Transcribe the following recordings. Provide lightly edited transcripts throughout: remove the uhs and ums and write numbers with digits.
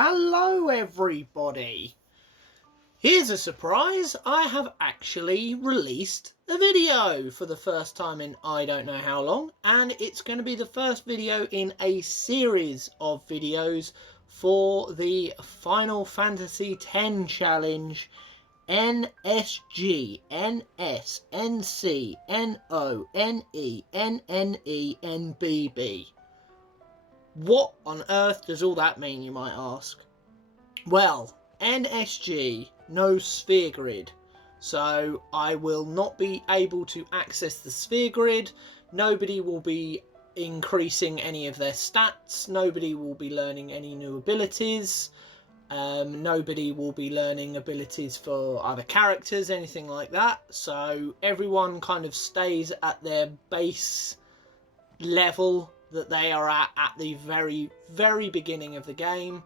Hello everybody! Here's a surprise, I have actually released a video for the first time in I don't know how long, and it's going to be the first video in a series of videos for the Final Fantasy X challenge NSGNSNCNONENNENBB. What on earth does all that mean, you might ask? Well, NSG, no sphere grid, so I will not be able to access the sphere grid. Nobody will be increasing any of their stats, nobody will be learning any new abilities, nobody will be learning abilities for other characters, anything like that. So everyone kind of stays at their base level that they are at the very beginning of the game.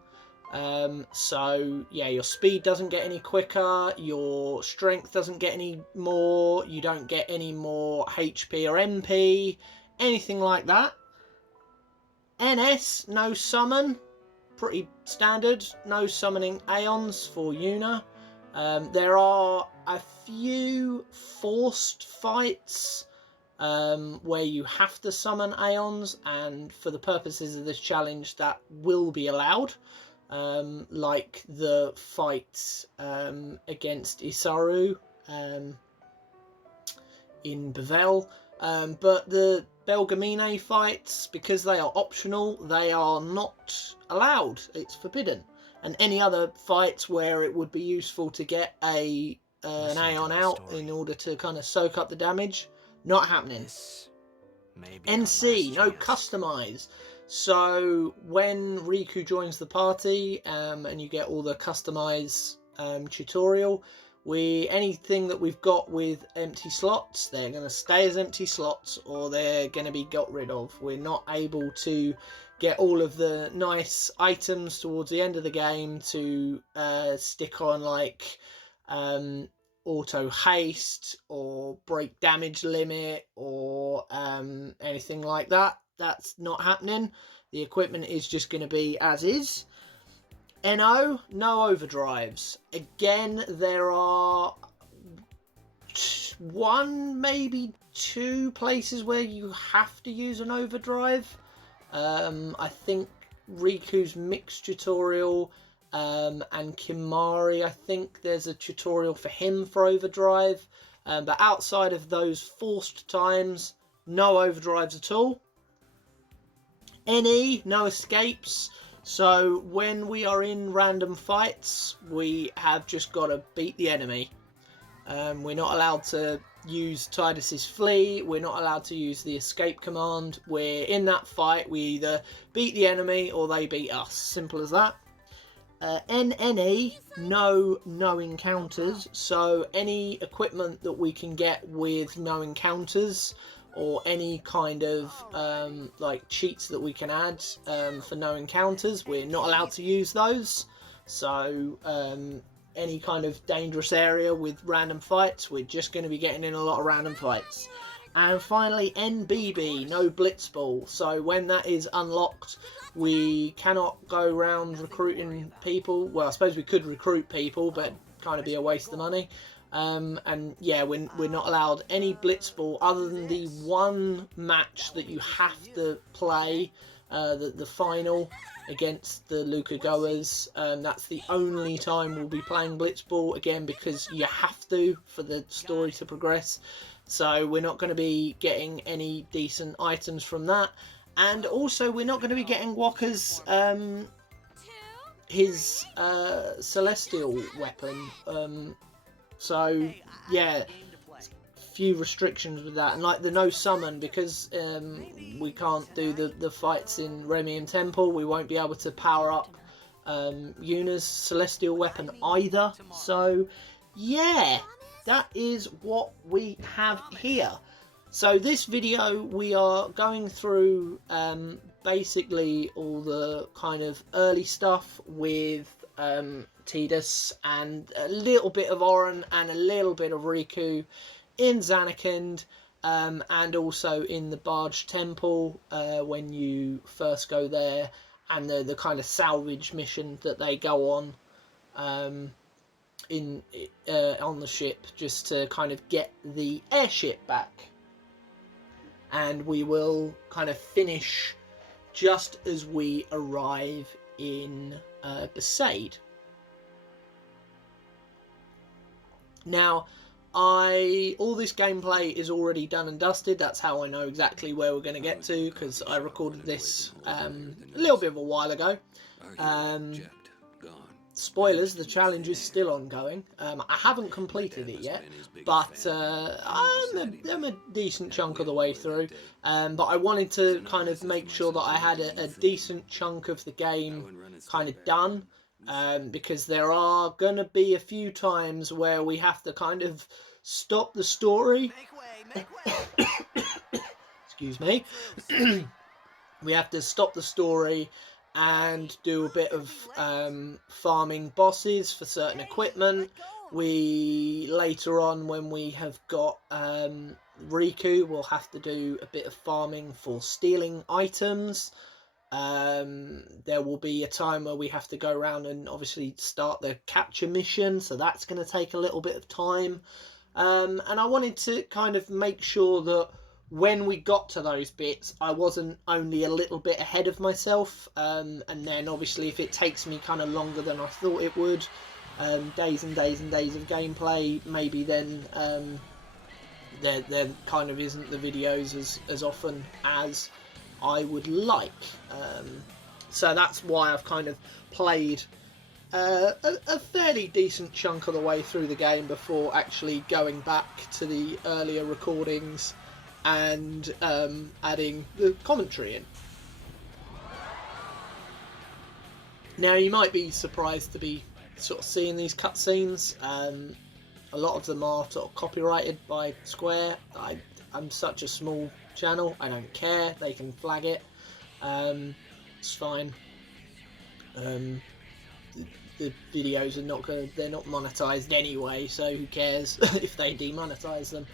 So yeah, your speed doesn't get any quicker, your strength doesn't get any more, you don't get any more HP or MP, anything like that. NS, no summon, pretty standard, no summoning Aeons for Yuna. There are a few forced fights where you have to summon Aeons, and for the purposes of this challenge that will be allowed, like the fight against Isaru in Bevel, but the Belgamine fights, because they are optional, they are not allowed, it's forbidden. And any other fights where it would be useful to get an Aeon out in order to kind of soak up the damage, not happening. NC, no Customise. So when Riku joins the party and you get all the Customise tutorial, anything that we've got with empty slots, they're going to stay as empty slots or they're going to be got rid of. We're not able to get all of the nice items towards the end of the game to stick on, like auto haste or break damage limit or anything like that. That's not happening. The equipment is just going to be as is. NO, no overdrives. Again, there are one, maybe two places where you have to use an overdrive. I think Riku's mix tutorial, and Kimari, I think there's a tutorial for him for overdrive, but outside of those forced times, no overdrives at all. NE, no escapes. So when we are in random fights, we have just got to beat the enemy. We're not allowed to use Tidus's flee, we're not allowed to use the escape command. We're in that fight, we either beat the enemy or they beat us, simple as that. NNE, no encounters, so any equipment that we can get with no encounters, or any kind of like cheats that we can add for no encounters, we're not allowed to use those. So any kind of dangerous area with random fights, we're just going to be getting in a lot of random fights. And finally, NBB, no Blitzball. So when that is unlocked, we cannot go around recruiting people. Well, I suppose we could recruit people, but kind of be a waste of money. And yeah, we're not allowed any Blitzball other than the one match that you have to play, the final against the Luca Goers. That's the only time we'll be playing Blitzball, again because you have to for the story to progress. So we're not going to be getting any decent items from that, and also we're not going to be getting Wakka's his celestial weapon. So yeah, few restrictions with that, and like the no summon, because we can't do the fights in Remian Temple, we won't be able to power up Yuna's celestial weapon either. So yeah, that is what we have here. So this video we are going through basically all the kind of early stuff with Tidus, and a little bit of Auron and a little bit of Riku in Zanarkand, and also in the Barge Temple when you first go there, and the kind of salvage mission that they go on on the ship, just to kind of get the airship back. And we will kind of finish just as we arrive in Besaid. Now, all this gameplay is already done and dusted. That's how I know exactly where we're going to get to, because I recorded this a little bit of a while ago. Spoilers, the challenge is still ongoing. I haven't completed it yet, but I'm a decent chunk of the way through. But I wanted to kind of make sure that I had a decent chunk of the game kind of done. Because there are going to be a few times where we have to kind of stop the story. Make way. Excuse me. We have to stop the story and do a bit of farming bosses for certain equipment. We, later on, when we have got Riku, we'll have to do a bit of farming for stealing items. There will be a time where we have to go around and obviously start the capture mission, so that's going to take a little bit of time. And I wanted to kind of make sure that when we got to those bits, I wasn't only a little bit ahead of myself. And then obviously if it takes me kind of longer than I thought it would, days and days and days of gameplay, maybe then there kind of isn't the videos as often as I would like. So that's why I've kind of played a fairly decent chunk of the way through the game before actually going back to the earlier recordings and adding the commentary in. Now, you might be surprised to be sort of seeing these cutscenes. A lot of them are sort of copyrighted by Square. I'm such a small channel, I don't care, they can flag it, it's fine. The videos are they're not monetized anyway, so who cares if they demonetize them.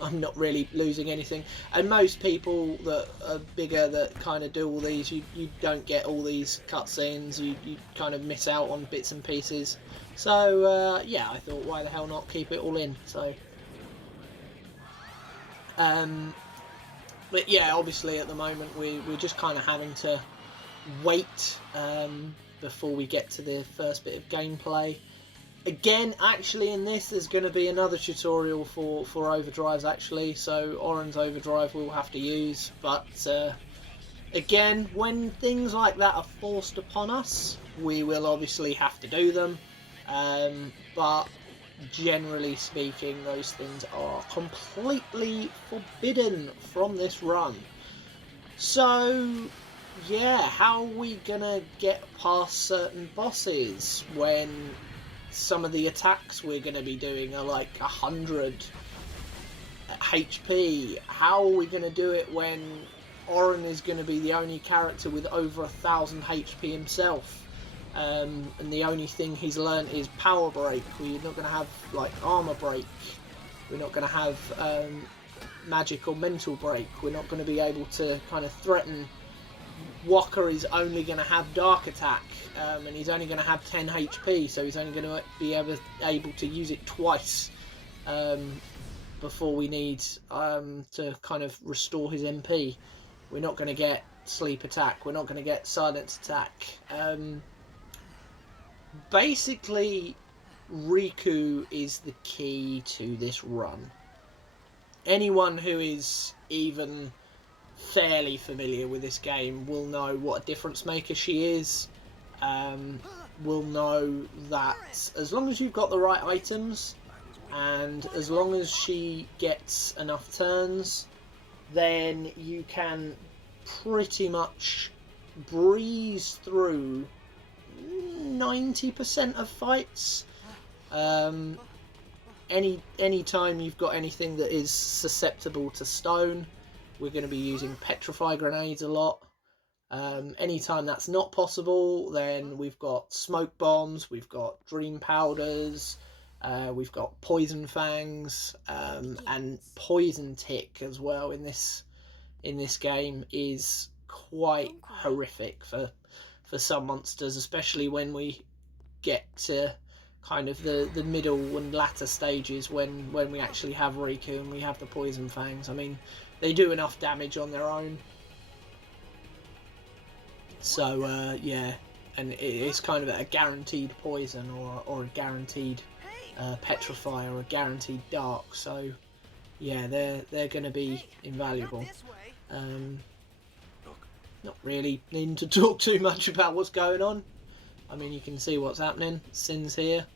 I'm not really losing anything, and most people that are bigger that kind of do all these, you don't get all these cutscenes, you kind of miss out on bits and pieces. So yeah, I thought, why the hell not keep it all in. So but yeah, obviously at the moment we're just kind of having to wait before we get to the first bit of gameplay. Again, actually in this there's going to be another tutorial for Overdrives actually, so Oran's Overdrive we'll have to use, but again, when things like that are forced upon us, we will obviously have to do them, but generally speaking, those things are completely forbidden from this run. So yeah, how are we gonna get past certain bosses when some of the attacks we're gonna be doing are like 100 HP? How are we gonna do it when Oren is gonna be the only character with over 1000 HP himself? And the only thing he's learned is power break. We're not going to have like armor break. We're not going to have magic or mental break. We're not going to be able to kind of threaten. Walker is only going to have dark attack, and he's only going to have 10 HP, so he's only going to be able to use it twice before we need to kind of restore his MP. We're not going to get sleep attack. We're not going to get silence attack. Basically, Riku is the key to this run. Anyone who is even fairly familiar with this game will know what a difference maker she is. Will know that as long as you've got the right items and as long as she gets enough turns, then you can pretty much breeze through 90% of fights. Any time you've got anything that is susceptible to stone, we're going to be using petrify grenades a lot. Anytime that's not possible, then we've got smoke bombs, we've got dream powders, we've got poison fangs, and poison tick as well in this game is quite horrific for some monsters, especially when we get to kind of the middle and latter stages when we actually have Riku and we have the Poison Fangs. I mean, they do enough damage on their own. So, yeah, and it's kind of a guaranteed poison or a guaranteed petrify or a guaranteed dark. So, yeah, they're going to be invaluable. Not really needing to talk too much about what's going on. I mean, you can see what's happening. Sin's here.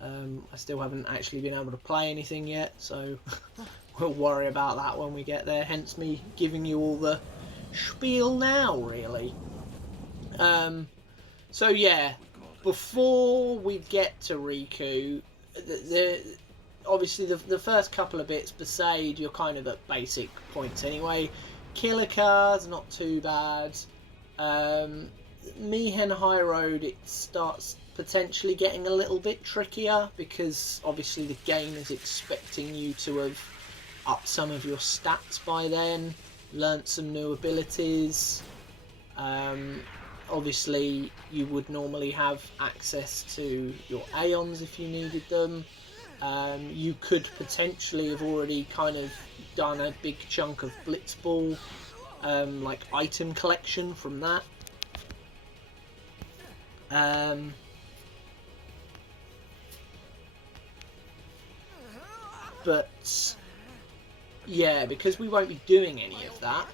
I still haven't actually been able to play anything yet, so we'll worry about that when we get there. Hence me giving you all the spiel now, really. So yeah, before we get to Riku, obviously the first couple of bits, Besaid, you're kind of at basic points anyway. Killer Card's not too bad. Mihen High Road, it starts potentially getting a little bit trickier because obviously the game is expecting you to have upped some of your stats by then, learnt some new abilities. Obviously you would normally have access to your Aeons if you needed them. You could potentially have already kind of done a big chunk of Blitzball, like item collection from that. But yeah, because we won't be doing any of that,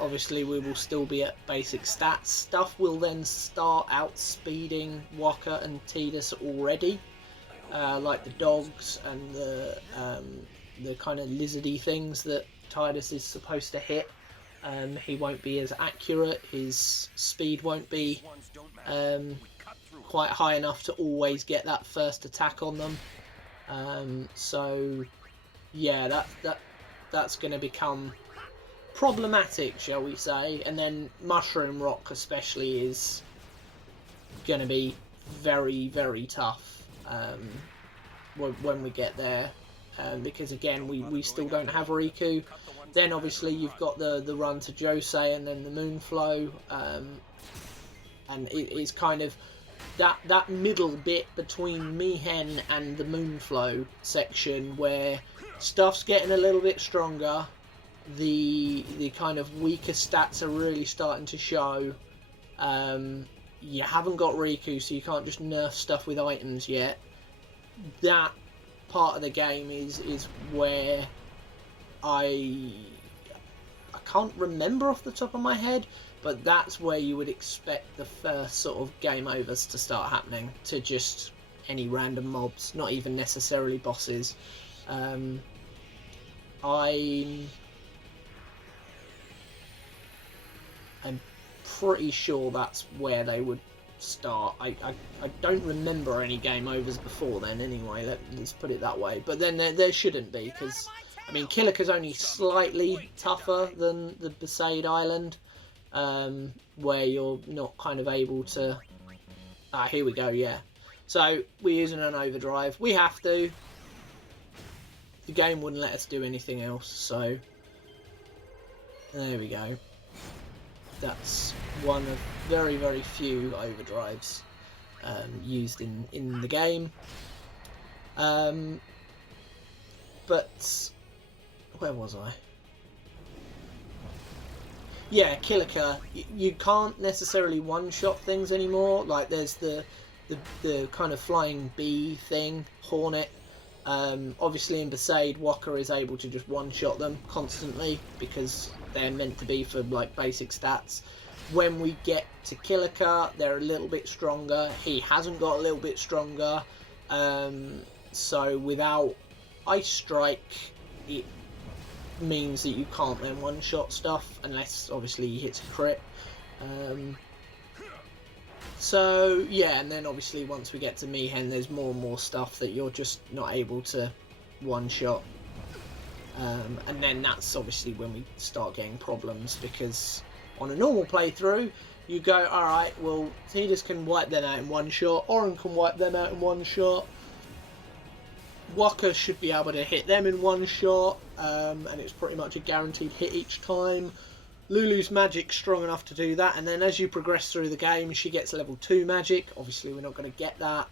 obviously we will still be at basic stats. Stuff will then start outspeeding Waka and Tidus already, like the dogs and the kind of lizardy things that Tidus is supposed to hit. He won't be as accurate, his speed won't be quite high enough to always get that first attack on them. So yeah, that's going to become problematic, shall we say. And then Mushroom Rock especially is going to be very, very tough when we get there, because again we still don't have Riku. Then obviously you've got the run to Josei and then the Moonflow, and it is kind of that middle bit between Mihen and the Moonflow section where stuff's getting a little bit stronger, the kind of weaker stats are really starting to show. You haven't got Riku, so you can't just nerf stuff with items yet. That part of the game is where I can't remember off the top of my head, but that's where you would expect the first sort of game overs to start happening to just any random mobs, not even necessarily bosses. I'm pretty sure that's where they would start. I don't remember any game overs before then anyway, let's put it that way. But then there shouldn't be, because I mean Killiker's only slightly tougher than the Besaid Island, where you're not kind of able to... here we go, yeah. So we're using an overdrive. We have to. The game wouldn't let us do anything else, so there we go. That's one of very, very few overdrives used in the game. But where was I? Yeah, Killiker. You can't necessarily one-shot things anymore. Like there's the kind of flying bee thing, Hornet. Obviously in Besaid, Waka is able to just one-shot them constantly because they're meant to be for like basic stats. When we get to Killiker, they're a little bit stronger. He hasn't got a little bit stronger. So without Ice Strike, it means that you can't then one-shot stuff unless obviously he hits a crit. So yeah, and then obviously once we get to Mihen, there's more and more stuff that you're just not able to one-shot. And then that's obviously when we start getting problems, because on a normal playthrough, you go, alright, well, Tidus can wipe them out in one shot, Auron can wipe them out in one shot, Waka should be able to hit them in one shot, and it's pretty much a guaranteed hit each time. Lulu's magic's strong enough to do that, and then as you progress through the game, she gets level 2 magic. Obviously, we're not going to get that.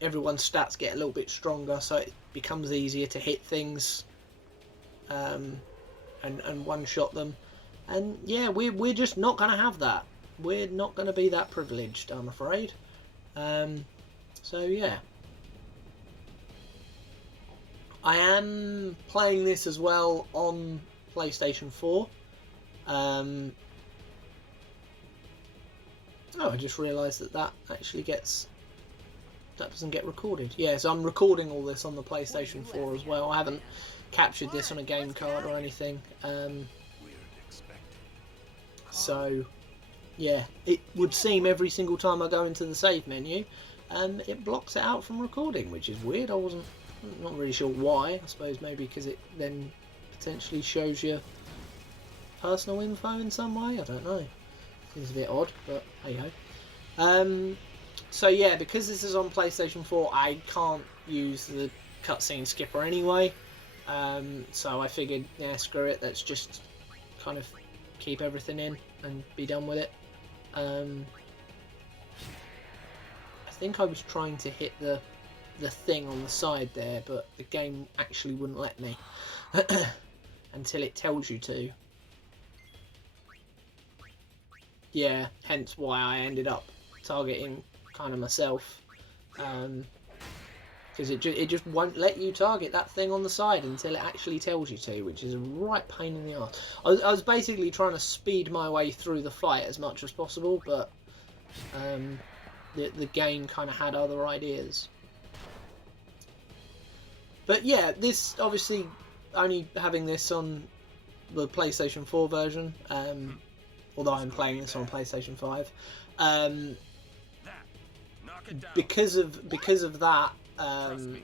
Everyone's stats get a little bit stronger, so it becomes easier to hit things and one-shot them. And yeah, we're just not going to have that. We're not going to be that privileged, I'm afraid. So yeah. I am playing this as well on PlayStation 4. Oh, I just realised that actually gets... That doesn't get recorded. Yeah, so I'm recording all this on the PlayStation 4 as well. I haven't captured this on a game card or anything. So, yeah, it would seem every single time I go into the save menu, it blocks it out from recording, which is weird. I'm not really sure why. I suppose maybe because it then potentially shows you personal info in some way. I don't know. Seems a bit odd, but hey ho. So yeah, because this is on PlayStation 4, I can't use the cutscene skipper anyway. So I figured, yeah, screw it. Let's just kind of keep everything in and be done with it. I think I was trying to hit the thing on the side there, but the game actually wouldn't let me until it tells you to. Yeah, hence why I ended up targeting kind of myself, because it just won't let you target that thing on the side until it actually tells you to, which is a right pain in the arse. I was basically trying to speed my way through the fight as much as possible, but the game kind of had other ideas. But yeah, this obviously only having this on the PlayStation 4 version, although I'm playing this on PlayStation 5. Because of that, I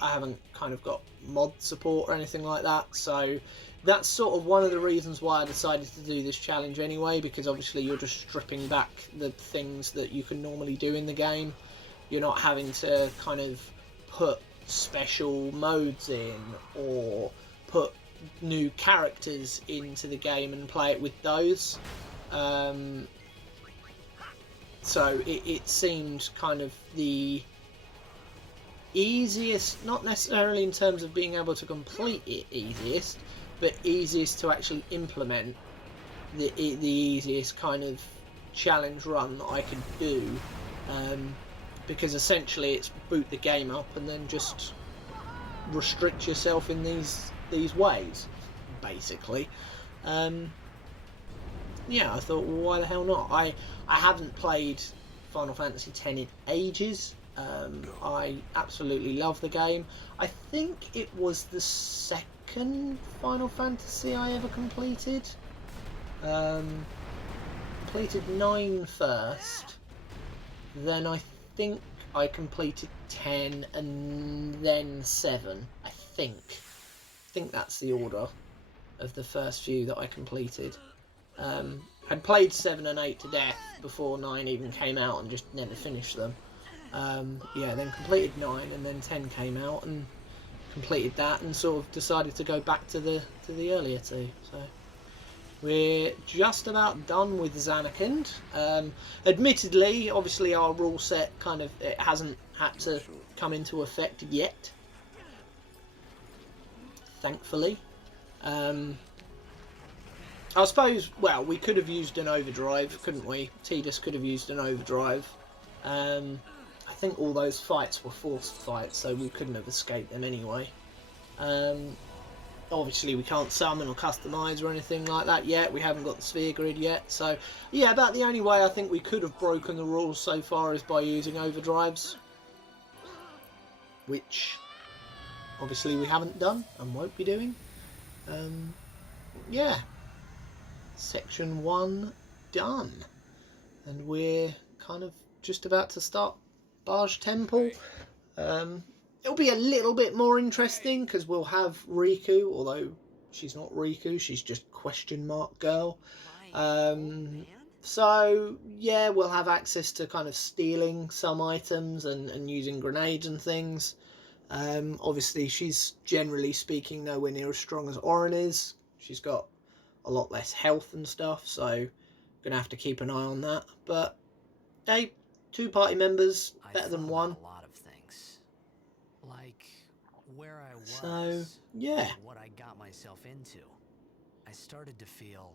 haven't kind of got mod support or anything like that, so that's sort of one of the reasons why I decided to do this challenge anyway, because obviously you're just stripping back the things that you can normally do in the game. You're not having to kind of put special modes in or put new characters into the game and play it with those. So it seemed kind of the easiest, not necessarily in terms of being able to complete it easiest, but easiest to actually implement, the easiest kind of challenge run that I could do, because essentially it's boot the game up and then just restrict yourself in these ways, basically. Yeah, I thought, well, why the hell not? I haven't played Final Fantasy X in ages. I absolutely love the game. I think it was the second Final Fantasy I ever completed. Completed 9 first. Then I think I completed 10 and then 7. I think that's the order of the first few that I completed. I'd played 7 and 8 to death before 9 even came out and just never finished them. Yeah, then completed 9 and then 10 came out and completed that and sort of decided to go back to the earlier two. So we're just about done with Zanarkand. Admittedly, obviously our rule set kind of, it hasn't had to come into effect yet, thankfully. I suppose, well, we could have used an overdrive, couldn't we? Tidus could have used an overdrive. I think all those fights were forced fights, so we couldn't have escaped them anyway. Obviously, we can't summon or customise or anything like that yet. We haven't got the sphere grid yet. So, yeah, about the only way I think we could have broken the rules so far is by using overdrives. Which, obviously, we haven't done and won't be doing. Yeah. Section 1 done, and we're kind of just about to start Barge Temple. It'll be a little bit more interesting because we'll have Riku, although she's not Riku, she's just question mark girl. So yeah, we'll have access to kind of stealing some items and using grenades and things. Obviously she's generally speaking nowhere near as strong as Auron is. She's got a lot less health and stuff, so gonna have to keep an eye on that. But hey, 2 party members better than 1. A lot of things, like where I was, so yeah, what I got myself into. I started to feel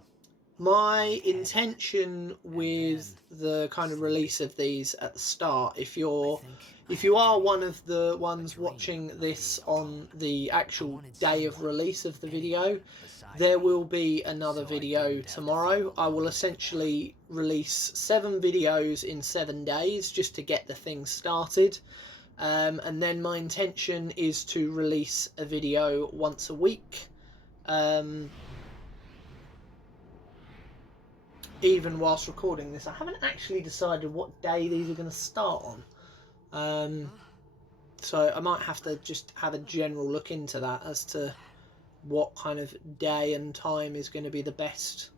my intention with the kind of release of these at the start, if you are one of the ones watching this on the actual day of release of the video, there will be another video tomorrow. I will essentially release 7 videos in 7 days just to get the thing started. And then my intention is to release a video once a week. Even whilst recording this, I haven't actually decided what day these are going to start on. So I might have to just have a general look into that as to what kind of day and time is going to be the best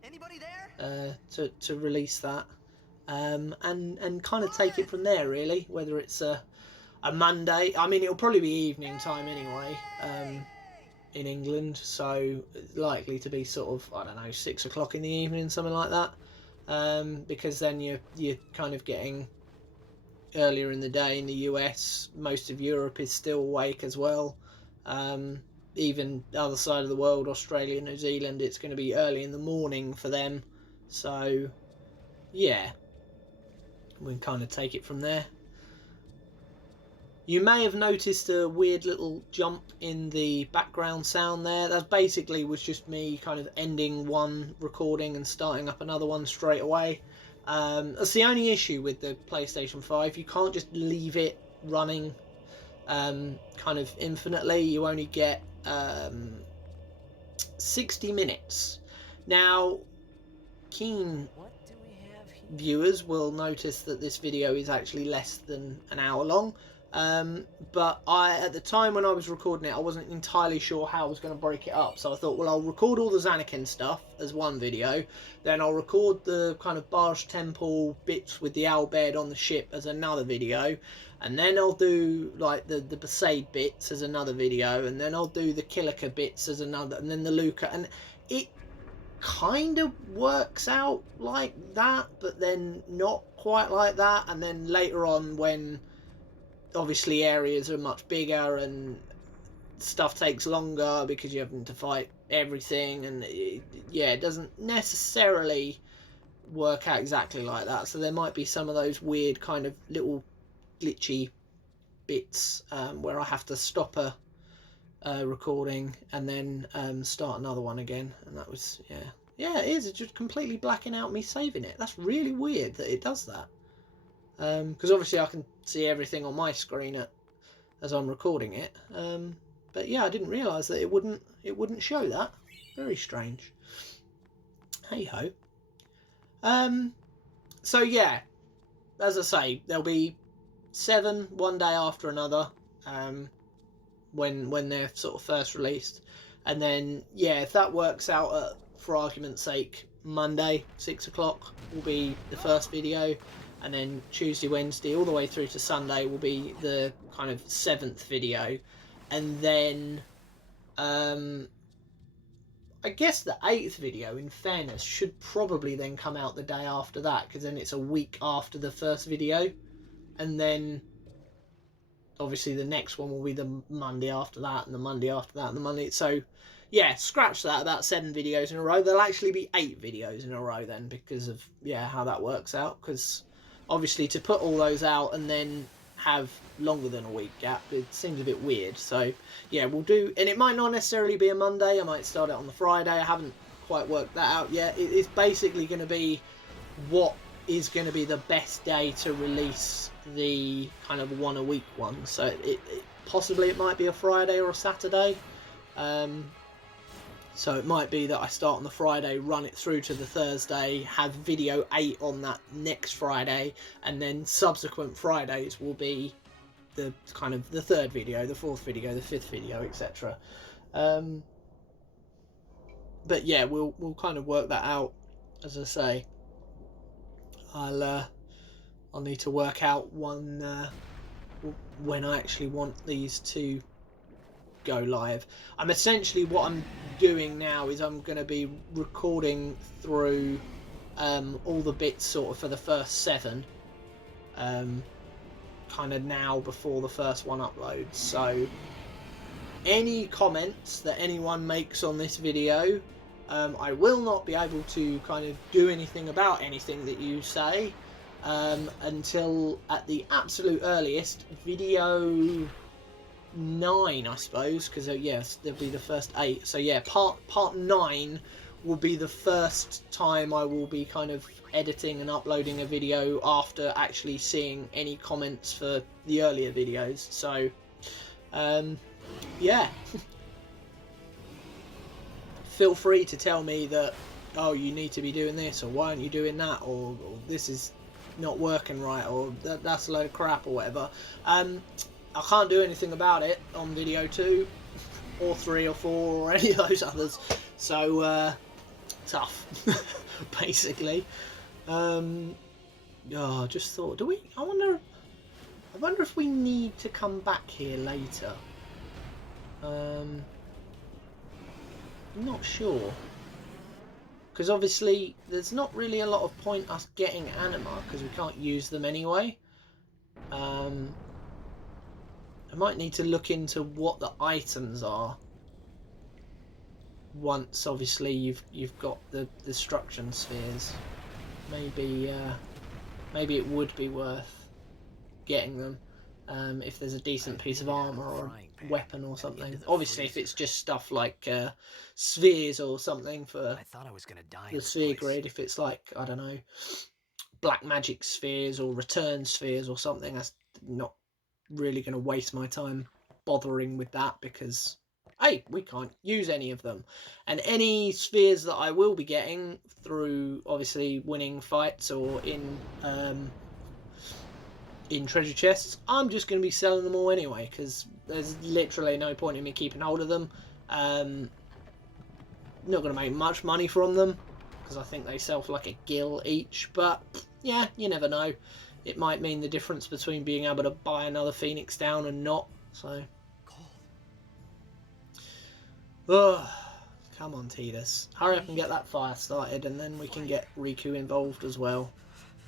to release that. And kind of take it from there, really. Whether it's a Monday, I mean, it'll probably be evening time anyway, in England, so it's likely to be sort of, I don't know, 6 o'clock in the evening, something like that. Because then you're kind of getting earlier in the day in the US. Most of Europe is still awake as well. Even the other side of the world, Australia, New Zealand, it's going to be early in the morning for them. So yeah, we can kind of take it from there. You may have noticed a weird little jump in the background sound there. That basically was just me kind of ending one recording and starting up another one straight away. That's the only issue with the PlayStation 5. You can't just leave it running kind of infinitely. You only get 60 minutes. Now, keen viewers will notice that this video is actually less than an hour long. But at the time when I was recording it, I wasn't entirely sure how I was going to break it up. So I thought, well, I'll record all the Zanarkand stuff as one video. Then I'll record the kind of Barge Temple bits with the owl bed on the ship as another video. And then I'll do like the Besaid bits as another video. And then I'll do the Kilika bits as another. And then the Luca. And it kind of works out like that, but then not quite like that. And then later on, when obviously areas are much bigger and stuff takes longer because you're having to fight everything, and it doesn't necessarily work out exactly like that. So there might be some of those weird kind of little glitchy bits where I have to stop a recording and then start another one again. And that was it is. It's just completely blacking out me saving it. That's really weird that it does that. Because obviously I can see everything on my screen as I'm recording it. But yeah, I didn't realise that it wouldn't show that. Very strange. Hey ho. So yeah, as I say, there'll be 7 one day after another. When they're sort of first released, and then if that works out, for argument's sake, Monday 6 o'clock will be the first video. And then Tuesday, Wednesday, all the way through to Sunday will be the kind of 7th video. And then I guess the 8th video, in fairness, should probably then come out the day after that, because then it's a week after the first video. And then obviously the next one will be the Monday after that, and the Monday after that, and the Monday. So yeah, scratch that, about 7 videos in a row. There'll actually be 8 videos in a row then, because of how that works out. Because obviously to put all those out and then have longer than a week gap, it seems a bit weird. So yeah, we'll do, and it might not necessarily be a Monday. I might start it on the Friday. I haven't quite worked that out yet. It's basically going to be what is going to be the best day to release the kind of one a week one. So possibly it might be a Friday or a Saturday. So it might be that I start on the Friday, run it through to the Thursday, have video 8 on that next Friday, and then subsequent Fridays will be the kind of the 3rd video, the 4th video, the 5th video, etc. But yeah, we'll kind of work that out. As I say, I'll need to work out when I actually want these to go live. What I'm doing now is I'm going to be recording through all the bits sort of for the first 7, kind of now before the first one uploads. So any comments that anyone makes on this video, I will not be able to kind of do anything about anything that you say until at the absolute earliest video 9, I suppose, because yes, there'll be the first 8. So yeah, part 9 will be the first time I will be kind of editing and uploading a video after actually seeing any comments for the earlier videos. So yeah. Feel free to tell me that, oh, you need to be doing this, or why aren't you doing that, or this is not working right, or that's a load of crap, or whatever. I can't do anything about it on video 2 or 3 or 4 or any of those others, so tough. Basically. I just thought, I wonder if we need to come back here later. I'm not sure, because obviously there's not really a lot of point us getting anima because we can't use them anyway. I might need to look into what the items are once obviously you've got the destruction spheres. Maybe it would be worth getting them. If there's a decent piece of armor or a weapon or something. Obviously, if it's just stuff like spheres or something for the sphere grid, if it's like, I don't know, black magic spheres or return spheres or something, that's not really going to waste my time bothering with that, because hey, we can't use any of them. And any spheres that I will be getting through obviously winning fights or in treasure chests, I'm just going to be selling them all anyway, because there's literally no point in me keeping hold of them. Not going to make much money from them, because I think they sell for like a gil each, but yeah, you never know. It might mean the difference between being able to buy another Phoenix down and not, so... Ugh. Come on, Tidus. Hurry up and get that fire started, and then we can get Riku involved as well.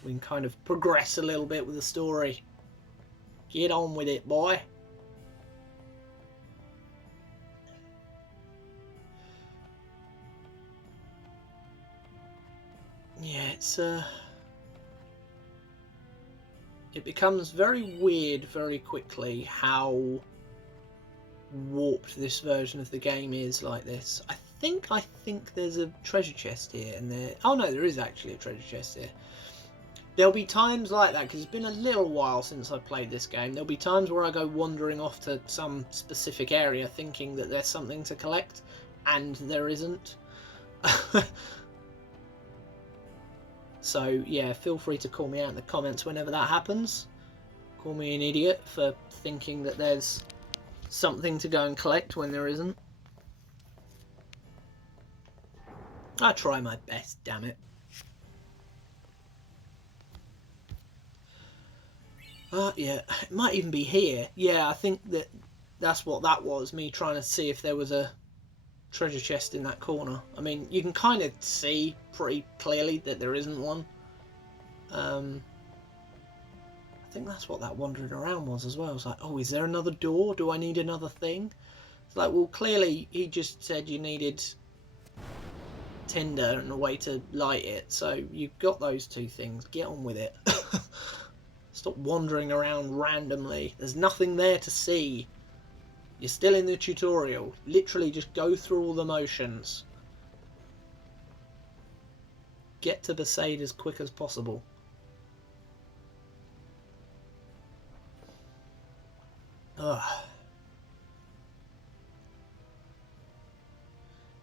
We can kind of progress a little bit with the story. Get on with it, boy. Yeah, it becomes very weird very quickly how warped this version of the game is like this. I think there's a treasure chest here, and there... Oh no, there is actually a treasure chest here. There'll be times like that, because it's been a little while since I played this game. There'll be times where I go wandering off to some specific area thinking that there's something to collect, and there isn't. So, yeah, feel free to call me out in the comments whenever that happens. Call me an idiot for thinking that there's something to go and collect when there isn't. I try my best, damn it. Yeah, it might even be here. Yeah, I think that's what that was, me trying to see if there was a treasure chest in that corner. I mean, you can kind of see pretty clearly that there isn't one. I think that's what that wandering around was as well. I was like, oh, is there another door? Do I need another thing? It's like, well, clearly he just said you needed tinder and a way to light it, so you've got those 2 things. Get on with it. Stop wandering around randomly. There's nothing there to see. You're still in the tutorial. Literally just go through all the motions. Get to Besaid as quick as possible. Ugh.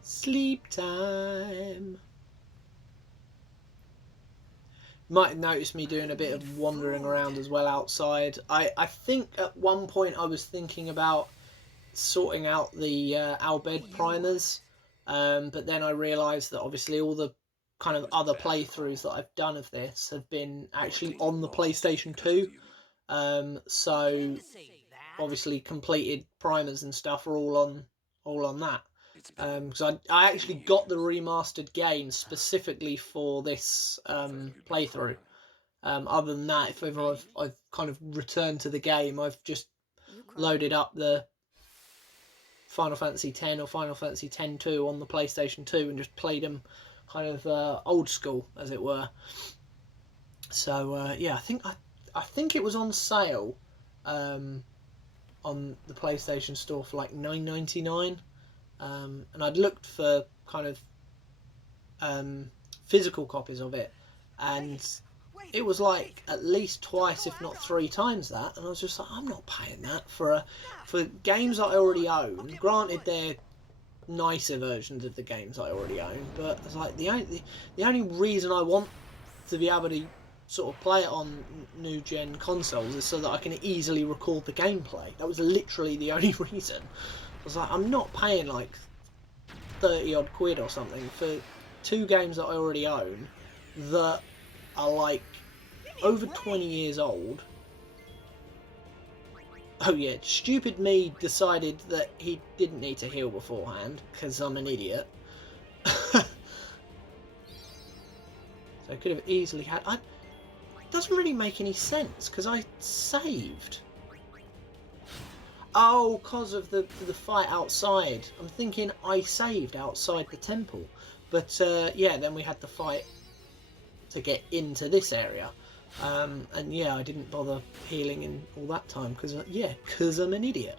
Sleep time. Might have noticed me doing a bit of wandering around as well outside. I think at one point I was thinking about sorting out the Albed primers, but then I realised that obviously all the kind of other playthroughs that I've done of this have been actually on the PlayStation 2. So obviously completed primers and stuff are all on that. Because I actually got the remastered game specifically for this playthrough. Other than that, if ever I've kind of returned to the game, I've just loaded up the Final Fantasy X or Final Fantasy X-2 on the PlayStation 2 and just played them kind of old school, as it were. So yeah, I think it was on sale on the PlayStation Store for like $9.99, and I'd looked for kind of physical copies of it, and it was like at least twice, if not 3 times that, and I was just like, I'm not paying that for games I already own. Granted, they're nicer versions of the games I already own, but it's like the only reason I want to be able to sort of play it on new gen consoles is so that I can easily record the gameplay. That was literally the only reason. I was like, I'm not paying like 30 odd quid or something for 2 games that I already own that are like over 20 years old. Oh yeah, stupid me decided that he didn't need to heal beforehand, because I'm an idiot. So I could have easily had... It doesn't really make any sense, because I saved. Oh, because of the fight outside. I'm thinking I saved outside the temple. But yeah, then we had the fight to get into this area. And yeah, I didn't bother healing in all that time because I'm an idiot.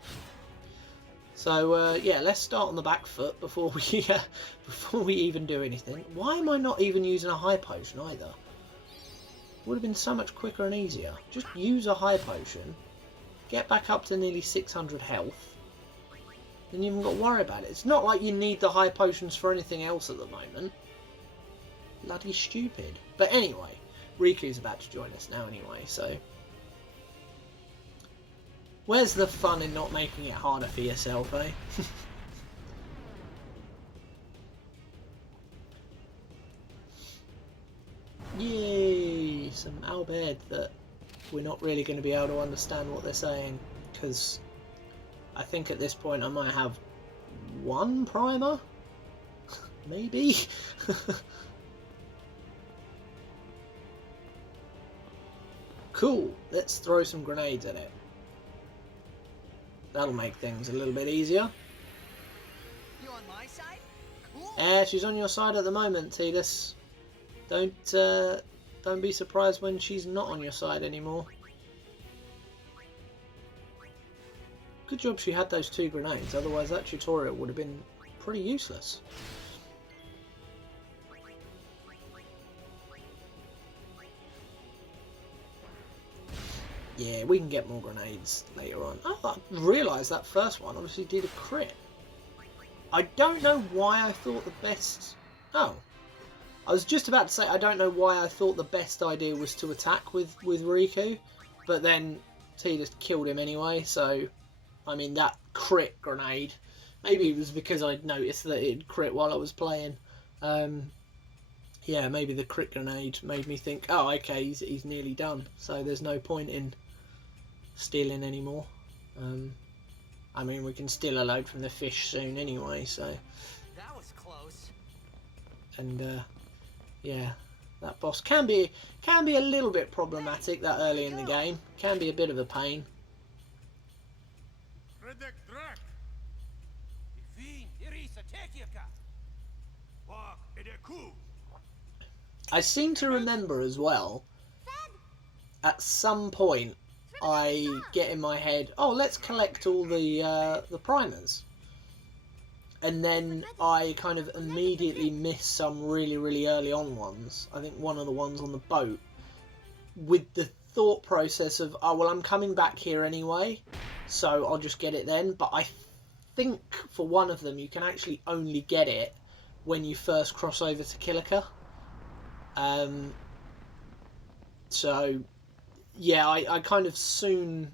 So yeah, let's start on the back foot before we even do anything. Why am I not even using a high potion either? Would have been so much quicker and easier. Just use a high potion, get back up to nearly 600 health, then you haven't got to worry about it. It's not like you need the high potions for anything else at the moment. Bloody stupid. But anyway, Riku's about to join us now anyway, so... Where's the fun in not making it harder for yourself, eh? Yay! Some Albed that we're not really going to be able to understand what they're saying, because I think at this point I might have 1 primer? Maybe? Cool, let's throw some grenades at it. That'll make things a little bit easier. You on my side? Cool. Yeah, she's on your side at the moment, Tidus. Don't be surprised when she's not on your side anymore. Good job she had those 2 grenades, otherwise that tutorial would have been pretty useless. Yeah, we can get more grenades later on. Oh, I realised that first one obviously did a crit. I don't know why I thought the best... Oh. I was just about to say, I don't know why I thought the best idea was to attack with Riku. But then T just killed him anyway, so... I mean, that crit grenade... Maybe it was because I'd noticed that it crit while I was playing. Yeah, maybe the crit grenade made me think, oh, okay, he's nearly done. So there's no point in stealing anymore. I mean, we can steal a load from the fish soon anyway, so... That was close. And, yeah, that boss can be a little bit problematic that early in the game. Can be a bit of a pain. I seem to remember as well, at some point, I get in my head, oh, let's collect all the primers. And then I kind of immediately miss some really, really early on ones. I think one of the ones on the boat. With the thought process of, oh, well, I'm coming back here anyway, so I'll just get it then. But I think for one of them, you can actually only get it when you first cross over to Kilika. So, yeah, I kind of soon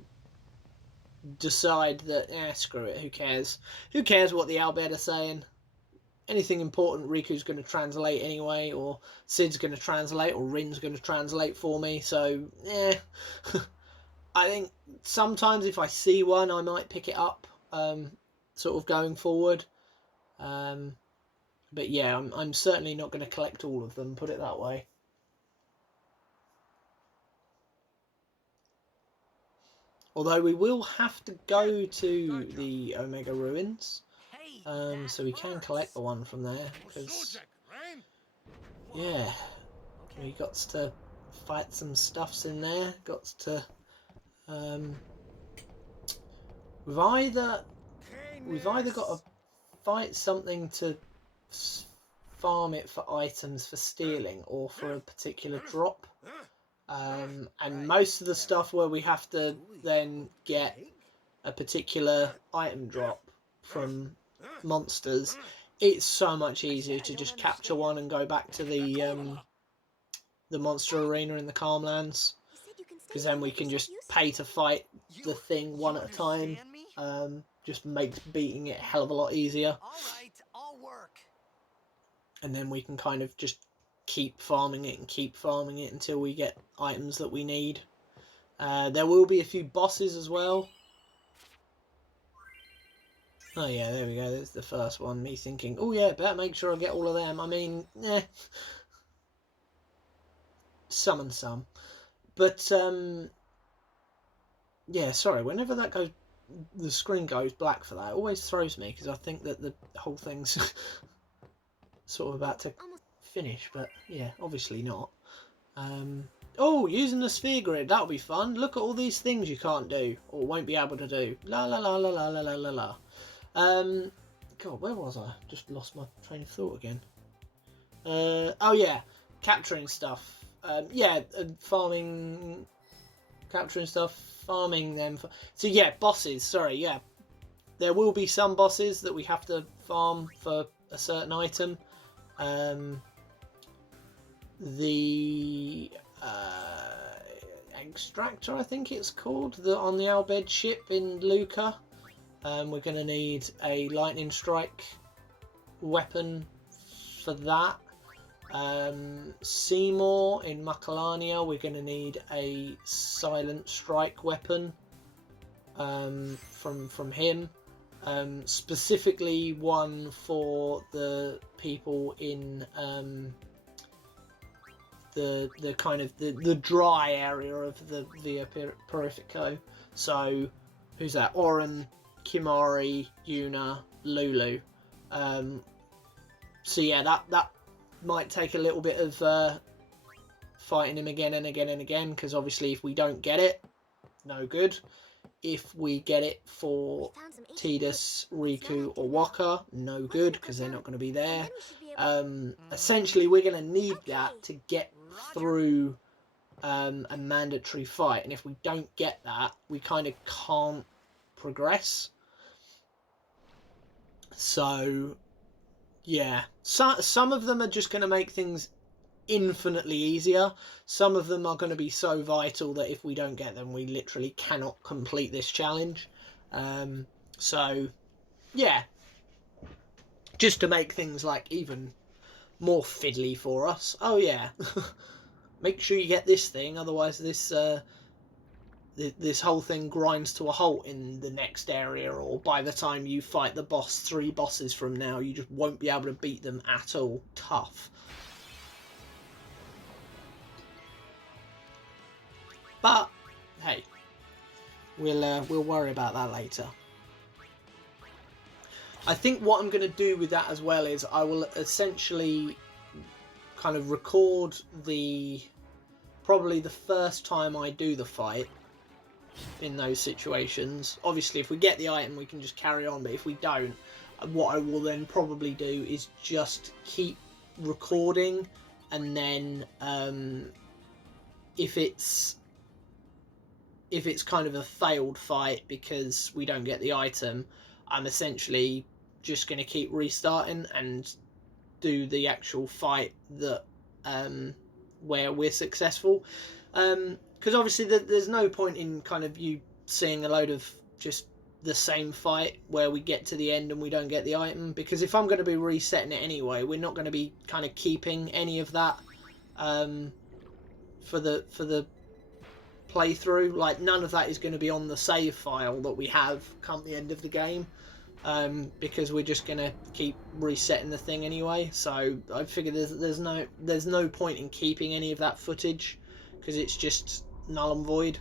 decide that, screw it, who cares? Who cares what the Albed are saying? Anything important, Riku's going to translate anyway, or Sid's going to translate, or Rin's going to translate for me, so, I think sometimes if I see one, I might pick it up, sort of going forward. But yeah, I'm certainly not going to collect all of them, put it that way. Although we will have to go to the Omega Ruins, so we can collect the one from there, because, yeah, we got to fight some stuffs in there, got to, we've either got to fight something to farm it for items for stealing or for a particular drop. And most of the stuff where we have to then get a particular item drop from monsters, it's so much easier to just capture one and go back to the monster arena in the Calmlands, because then we can just pay to fight the thing one at a time. Just makes beating it a hell of a lot easier. And then we can kind of just keep farming it and keep farming it until we get items that we need. There will be a few bosses as well. Oh yeah, there we go, there's the first one. Me thinking, oh yeah, better make sure I get all of them. I mean, some and some. But, yeah, sorry, whenever that goes, the screen goes black for that, it always throws me, because I think that the whole thing's sort of about to finish, but yeah, obviously not. Oh, using the sphere grid, that'll be fun. Look at all these things you can't do, or won't be able to do. La la la la la la la la la. God, where was I? Just lost my train of thought again. Oh yeah, capturing stuff. Yeah, farming, capturing stuff, farming them. So yeah, bosses, sorry, yeah. There will be some bosses that we have to farm for a certain item. The extractor, I think it's called, on the Albed ship in Luca. We're going to need a lightning strike weapon for that. Seymour in Macalania, we're going to need a silent strike weapon from him. Specifically one for the people in the kind of the dry area of the Via Purifico. So who's that? Oren, Kimari, Yuna, Lulu. So yeah, that might take a little bit of fighting him again and again and again, because obviously if we don't get it, no good. If we get it for Tidus, Riku or Waka, no good, because they're not going to be there. Essentially we're going to need that to get through a mandatory fight, and if we don't get that, we kind of can't progress. So yeah, some of them are just going to make things infinitely easier. Some of them are going to be so vital that if we don't get them, we literally cannot complete this challenge. So yeah, just to make things like even more fiddly for us. Oh yeah, make sure you get this thing, otherwise this this whole thing grinds to a halt in the next area, or by the time you fight the boss 3 bosses from now, you just won't be able to beat them at all. Tough. But hey, we'll worry about that later. I think what I'm going to do with that as well is I will essentially kind of record probably the first time I do the fight in those situations. Obviously if we get the item we can just carry on, but if we don't, what I will then probably do is just keep recording, and then if it's kind of a failed fight because we don't get the item, I'm essentially just going to keep restarting and do the actual fight that where we're successful, because obviously there's no point in kind of you seeing a load of just the same fight where we get to the end and we don't get the item, because if I'm going to be resetting it anyway, we're not going to be kind of keeping any of that for the playthrough. Like, none of that is going to be on the save file that we have come the end of the game, because we're just going to keep resetting the thing anyway. So I figured there's no point in keeping any of that footage, because it's just null and void.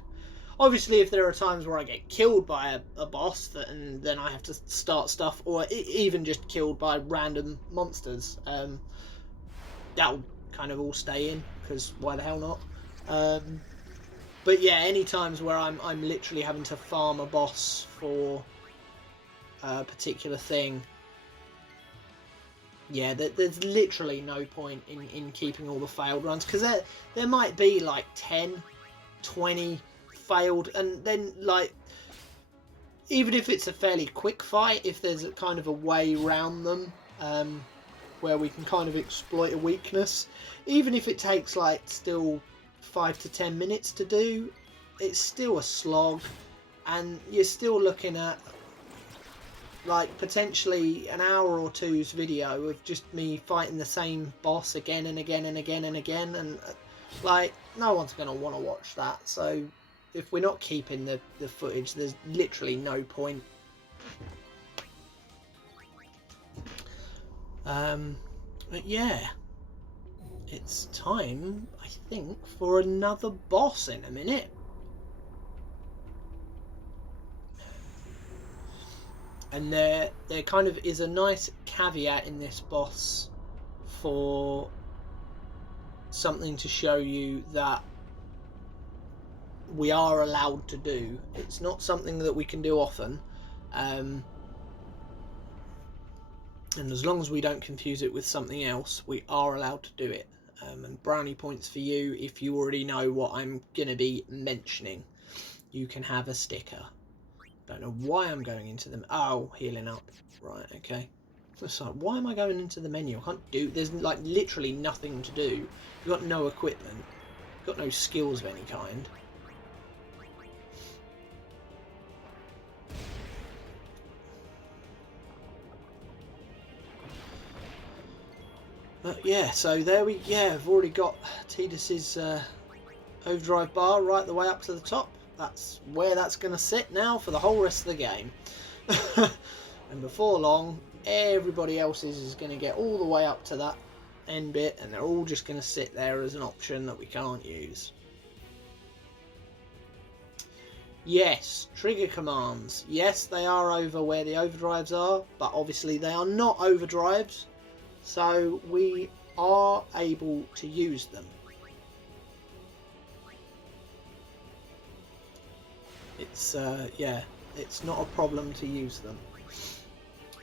Obviously, if there are times where I get killed by a boss, and then I have to start stuff, or even just killed by random monsters, that'll kind of all stay in, because why the hell not? But yeah, any times where I'm literally having to farm a boss for a particular thing, yeah, there's literally no point in keeping all the failed runs, because there might be like 10, 20 failed, and then, like, even if it's a fairly quick fight, if there's a kind of a way around them, where we can kind of exploit a weakness, even if it takes like still 5 to 10 minutes to do, it's still a slog, and you're still looking at like potentially an hour or two's video of just me fighting the same boss again and again and again and again, and like, no one's going to want to watch that. So if we're not keeping the footage, there's literally no point. But yeah, it's time, I think, for another boss in a minute. And there kind of is a nice caveat in this boss for something to show you that we are allowed to do. It's not something that we can do often, and as long as we don't confuse it with something else, we are allowed to do it. And brownie points for you if you already know what I'm going to be mentioning. You can have a sticker. Don't know why I'm going into them. Oh, healing up. Right, okay. It's like, why am I going into the menu? I can't do... There's, like, literally nothing to do. You've got no equipment. You've got no skills of any kind. But yeah, so there we... Yeah, I've already got Tidus's overdrive bar right the way up to the top. That's where that's going to sit now for the whole rest of the game. And before long, everybody else's is going to get all the way up to that end bit, and they're all just going to sit there as an option that we can't use. Yes, trigger commands. Yes, they are over where the overdrives are, but obviously they are not overdrives, so we are able to use them. It's, yeah, it's not a problem to use them.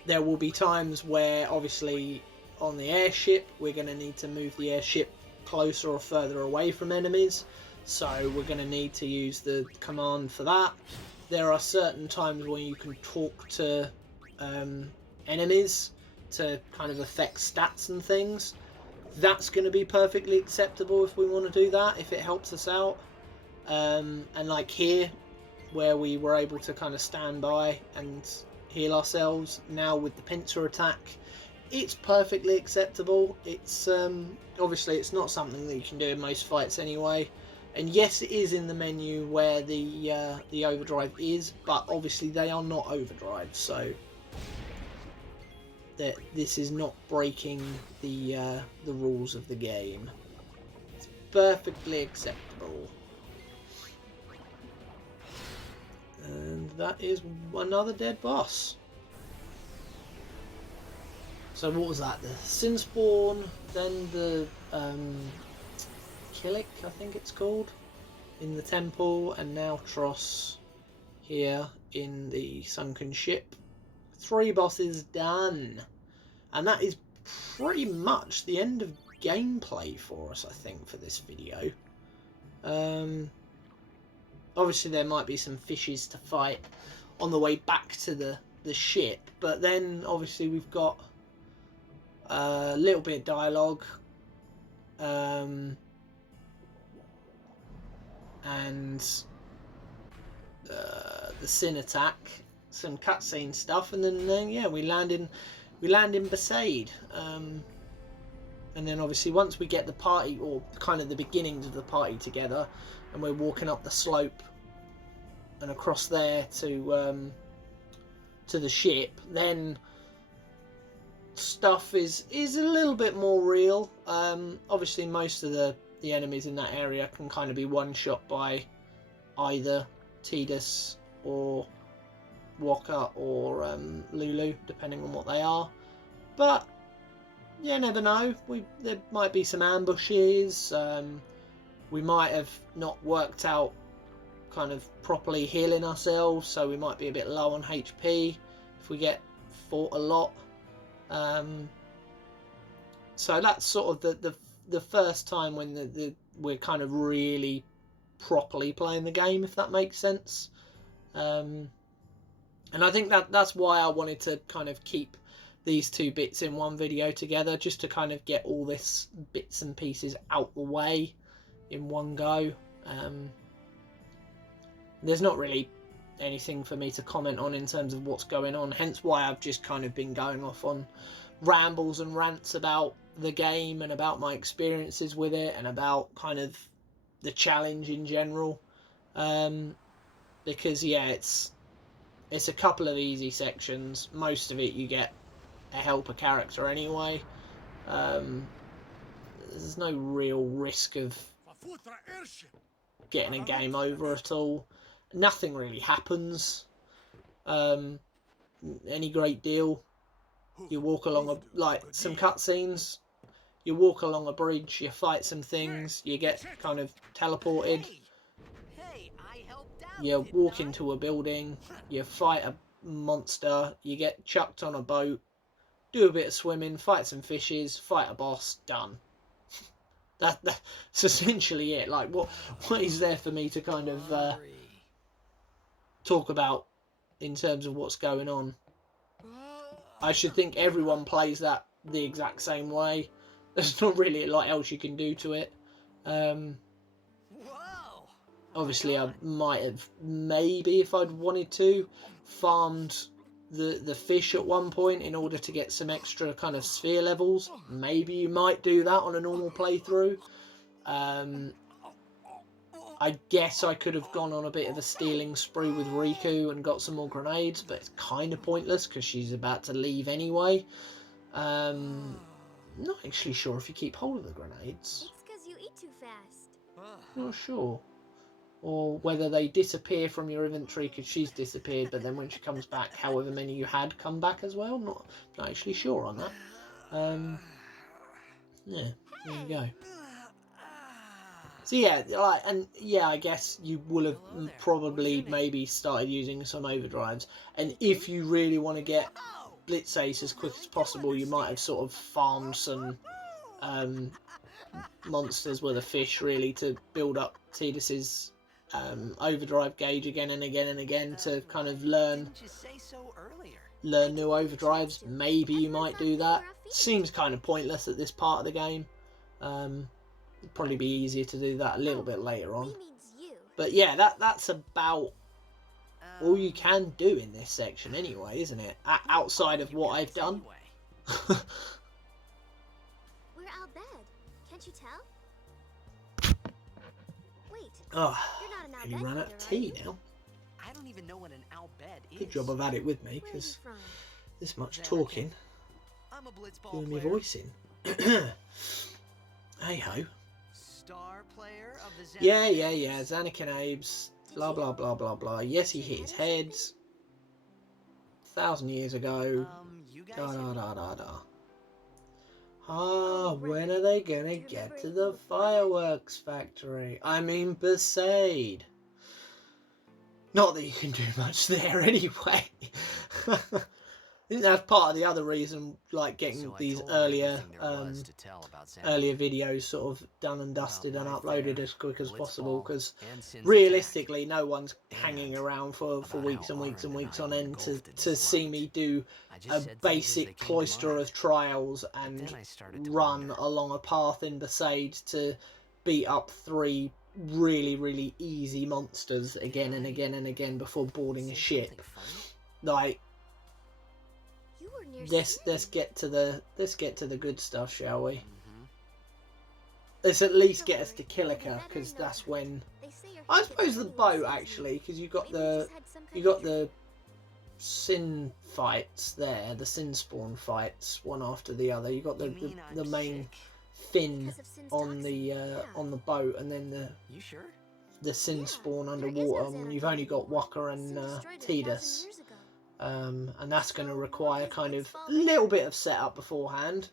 There will be times where, obviously, on the airship, we're going to need to move the airship closer or further away from enemies, so we're going to need to use the command for that. There are certain times when you can talk to enemies to kind of affect stats and things. That's going to be perfectly acceptable if we want to do that, if it helps us out. And like here, where we were able to kind of stand by and heal ourselves, now with the pincer attack, it's perfectly acceptable. It's obviously it's not something that you can do in most fights anyway, and yes, it is in the menu where the overdrive is, but obviously they are not overdrives, so that this is not breaking the rules of the game. It's perfectly acceptable. And that is another dead boss. So what was that? The Sinspawn, then the Killick, I think it's called, in the temple, and now Tross here in the sunken ship. 3 bosses done. And that is pretty much the end of gameplay for us, I think, for this video. Obviously there might be some fishes to fight on the way back to the ship, but then obviously we've got a little bit of dialogue, and the Sin attack, some cutscene stuff, and then yeah, we land in Besaid, and then obviously once we get the party, or kind of the beginnings of the party together, and we're walking up the slope and across there to the ship, then stuff is a little bit more real. Obviously most of the enemies in that area can kind of be one shot by either Tidus or Waka or Lulu, depending on what they are. But you never know. There might be some ambushes. We might have not worked out kind of properly healing ourselves, so we might be a bit low on HP if we get fought a lot. So that's sort of the first time when we're kind of really properly playing the game, if that makes sense. And I think that's why I wanted to kind of keep these two bits in one video together, just to kind of get all this bits and pieces out the way in one go. There's not really anything for me to comment on in terms of what's going on, hence why I've just kind of been going off on rambles and rants about the game and about my experiences with it and about kind of the challenge in general. Because yeah, it's a couple of easy sections. Most of it you get a helper character anyway. There's no real risk of getting a game over at all. Nothing really happens any great deal. You walk along some cutscenes, you walk along a bridge, you fight some things, you get kind of teleported, you walk into a building, you fight a monster, you get chucked on a boat, do a bit of swimming, fight some fishes, fight a boss, done. That's essentially it. Like, what is there for me to kind of talk about in terms of what's going on? I should think everyone plays that the exact same way. There's not really a lot else you can do to it. Obviously, I might have, maybe if I'd wanted to, farmed the fish at one point in order to get some extra kind of sphere levels. Maybe you might do that on a normal playthrough. I guess I could have gone on a bit of a stealing spree with Riku and got some more grenades, but it's kind of pointless because she's about to leave anyway. Not actually sure if you keep hold of the grenades. It's because you eat too fast. Not sure. Or whether they disappear from your inventory because she's disappeared, but then when she comes back, however many you had come back as well. Not actually sure on that. Yeah, there you go. So yeah, I guess you will have probably maybe started using some overdrives, and if you really want to get Blitz Ace as quick as possible, you might have sort of farmed some monsters with a fish really to build up Tidus's overdrive gauge again and again and again to kind of learn new overdrives. Maybe you might do that. Seems kind of pointless at this part of the game. It'd probably be easier to do that a little bit later on. But yeah, that's about all you can do in this section anyway, isn't it? Outside of what I've done. We're Al Bhed. Can't you tell? Wait. Oh, You're not an Al really Bhed run out either, of are tea you? now. I don't even know what an Al Bhed is. Good job I've had it with me, Where are you because from? this much talking I'm a Blitzball doing me player. voice in. Hey ho. Star player of the Yeah, Xanathanates. Zanakin Abes, blah blah blah blah blah. Yes, he hit his head 1,000 years ago. You guys Da hit da me? da da da. Ah, when are they gonna get to the fireworks factory? I mean, Besaid. Not that you can do much there anyway. I think that's part of the other reason, like getting So I these told her earlier everything there was to tell about Xanathanates. earlier videos sort of done and dusted and About uploaded life as quick as there, possible, Blitzball, because and Sin's realistically no one's And hanging around for about weeks how and weeks and Arn and weeks I on were end to engulfed in his see light. me do I just a said things as they basic came to cloister mind. of trials But and then I started to run wonder. along a path in Besaid to beat up 3 really easy monsters again and again and again before boarding a Say ship. something funny? Like, You were near let's Sin. get to the good stuff, shall we? Mhm. Let's at least Don't get us worry, to you'll get Kilika, better because in no that's time. when They say I suppose the boat actually, because you got the sin fights there, the sin spawn fights, one after the other. You got the main fin on the boat, and then You sure? the sin spawn underwater. And you've only got Walker and Tidus, and that's going to require kind of a little bit of setup beforehand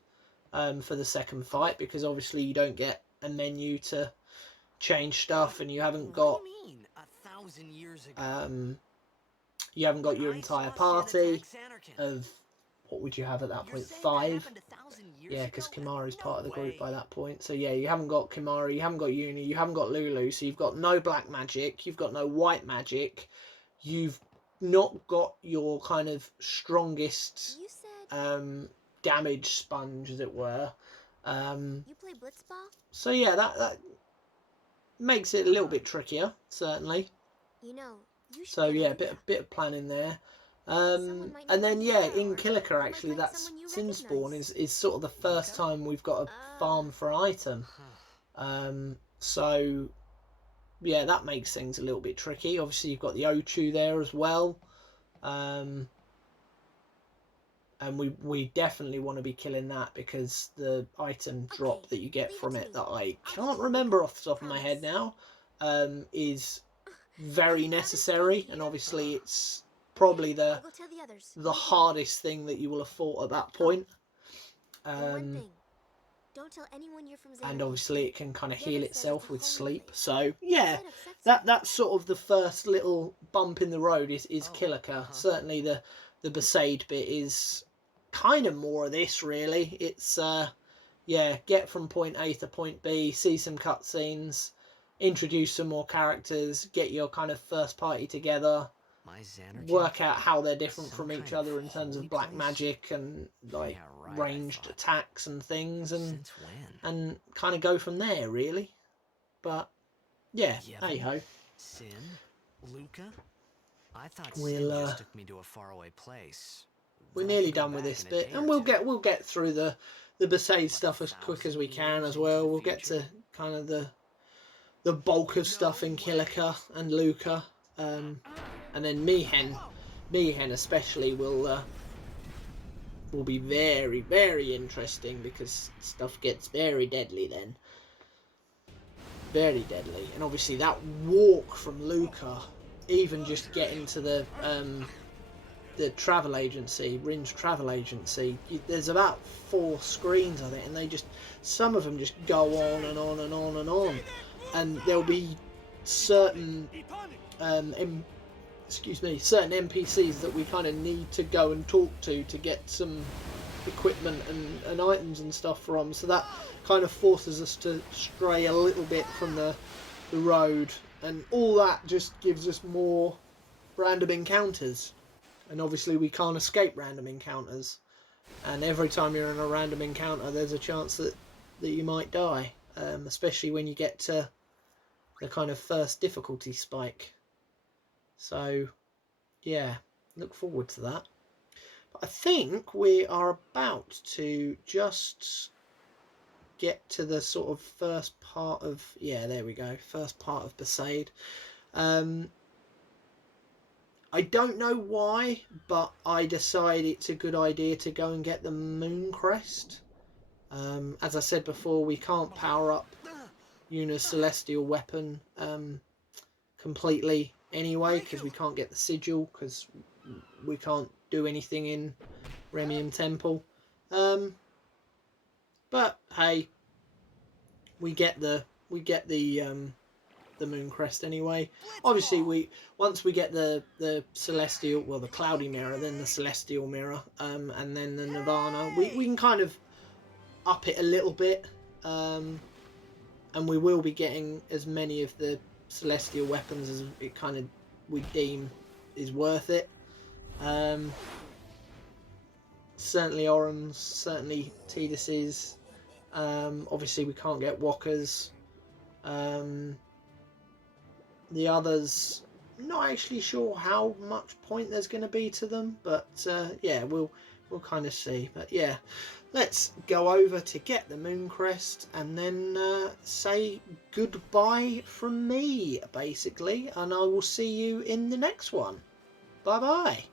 for the second fight, because obviously you don't get a menu to change stuff, and you haven't got What do you mean, 1,000 years ago? you haven't got your entire party of, what would you have at that point, 5? Yeah, because Kimari's part of the group by that point. So yeah, you haven't got Kimari, you haven't got Uni, you haven't got Lulu, so you've got no black magic, you've got no white magic, you've not got your kind of strongest damage sponge, as it were. You play Blitzball? So yeah, that makes it a little bit trickier, certainly. You know, you should So get yeah, a a bit of planning there. And then yeah, in Killiker might actually, find that's someone you Sin Spawn recognize. is sort of the first time we've got a farm for an item. So yeah, that makes things a little bit tricky. Obviously you've got the Ochu there as well. And we definitely want to be killing that, because the item drop that you get from it, that I can't remember off the top of my head now, is very necessary, and obviously it's probably I'll go tell the others. the hardest thing that you will have fought at that point. And one thing, don't tell anyone you're from Xanadu. And obviously it can kind of Get heal upset, itself it's a with whole sleep. place. So yeah, Get upset, that's sort of the first little bump in the road is Killiker. Certainly the Besaid bit is kind of more of this, really. It's yeah, get from point A to point B, see some cutscenes, introduce some more characters, get your kind of first party together, work out how they're different from each other in terms of black magic and like ranged attacks and things, and kind of go from there, really. But yeah, hey ho. Sin, Luca. I thought We'll, Sin just took me to a faraway place. We're nearly done with this bit, and we'll get through the Besaid stuff as quick as we can as well. We'll get to kind of the bulk of stuff in Killiker and Luca, and then Mihen especially will be very, very interesting, because stuff gets very deadly then. Very deadly. And obviously that walk from Luca, even just getting to the travel agency, Rin's travel agency, there's about 4 screens of it, and they just, some of them just go on and on and on and on, and there'll be certain certain NPCs that we kind of need to go and talk to get some equipment and items and stuff from, so that kind of forces us to stray a little bit from the road, and all that just gives us more random encounters, and obviously we can't escape random encounters, and every time you're in a random encounter there's a chance that you might die, especially when you get to the kind of first difficulty spike. So yeah, look forward to that. But I think we are about to just get to the sort of first part of, yeah, there we go, first part of Besaid. I don't know why, but I decided it's a good idea to go and get the Moon Crest. As I said before, we can't power up Yuna's Celestial Weapon completely anyway, because we can't get the sigil, because we can't do anything in Remium Temple. But hey, we get the Moon Crest anyway. Obviously, once we get the Celestial, well, the Cloudy Mirror, then the Celestial Mirror, and then the Nirvana, we can kind of up it a little bit, and we will be getting as many of the Celestial weapons as it kind of we deem is worth it. Certainly Orum's, certainly Tidus's. Obviously we can't get Walker's. The others, not actually sure how much point there's going to be to them, but yeah, we'll we'll kind of see. But yeah, let's go over to get the moon crest and then say goodbye from me, basically, and I will see you in the next one. Bye bye.